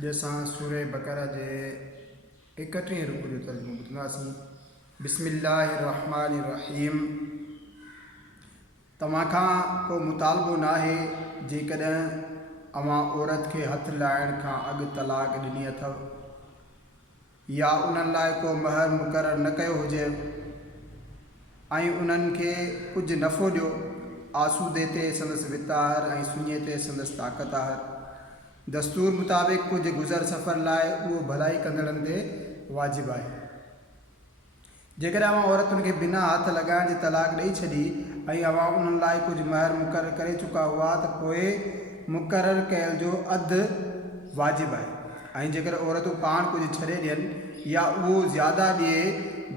जैसा सूरह बकरा जे 31 रुकू जो तर्जुमो ॿुधंदासीं। बिस्मिल्लाहिर्रहमानिर्रहीम। तव्हां खां को मुतालबो नाहे जेकॾहिं अवां औरत खे हथ लाइण खां अॻु तलाक ॾिनी अथव या उन्हनि लाइ को महर मुक़ररु न कयो हुजे ऐं उन्हनि खे कुझु नफ़ो ॾियो। आसूदे ते संदसि विताहर ऐं सुञे ते संदसि ताक़त आहर। दस्तूर मुताबिक़ कुझु गुज़र सफ़र लाइ उहो भलाई कंदड़नि ते वाजिबु आहे। जेकॾहिं अवां औरतुनि खे बिना हथ लॻाइण जे तलाक ॾेई छॾी ऐं अवां उन्हनि लाइ कुझु महर मुक़ररु करे चुका हुआ त पोइ मुक़ररु कयल जो अधु वाजिबु आहे। ऐं जेकर औरतूं पाण कुझु छॾे ॾियनि या उहो ज़्यादा ॾिए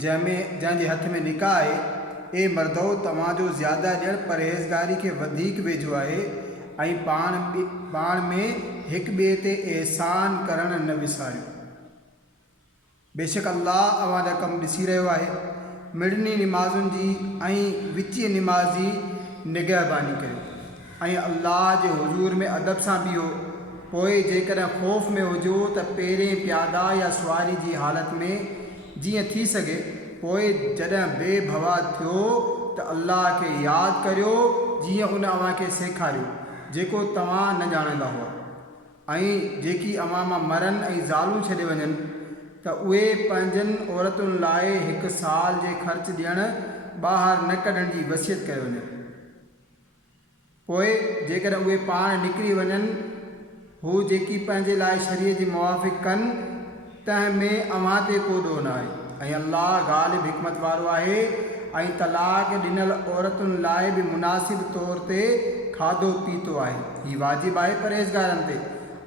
जंहिंजे हथ में निकाह आहे, ए मर्दो तव्हांजो ज़्यादा ॾियणु परहेज़गारी खे वधीक वेझो आहे ऐं पाण में हिक ॿिए ते एहसान करणु न विसारियो। बेशक अल्लाह अवांजा कम ॾिसी रहियो आहे। मिड़नी निमाज़ुनि जी ऐं विची निमाज़ जी निगहबानी करियो ऐं अल्लाह जे हुज़ूर में अदब सां बीहो। पोइ जेकॾहिं ख़ौफ़ में हुजो त पहिरें प्यादा या सुवारी जी हालत में जीअं थी सघे, पोइ जॾहिं बेभवा थियो त अल्लाह खे यादि करियो जीअं उन अव्हां खे सेखारियो जेको तव्हां न ॼाणंदा हुआ। ऐं जेकी अव्हां मां मरनि ऐं ज़ालूं छॾे वञनि त उहे पंहिंजनि औरतुनि लाइ 1 साल जे ख़र्च ॾियणु ॿाहिरि न कढण जी वसियत कयो वञे। पोइ जेकॾहिं उहे पाण निकिरी वञनि, हू जेकी पंहिंजे लाइ शरीअ जे मुवाफ़िक़ कनि, तंहिं में अव्हां ते को ॾोह न आहे ऐं अल्लाह ग़ालिब हिकमत वारो आहे। ऐं तलाक ॾिनल औरतुनि लाइ बि मुनासिब तौर ते खाधो पीतो आहे। हीउ वाजिबु आहे परहेज़गारनि ते।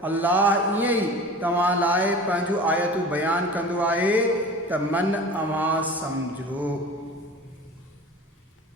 अल्लाह ईअं ई तव्हां लाइ पंहिंजूं आयतूं बयानु कंदो आहे त मन अव्हां सम्झो।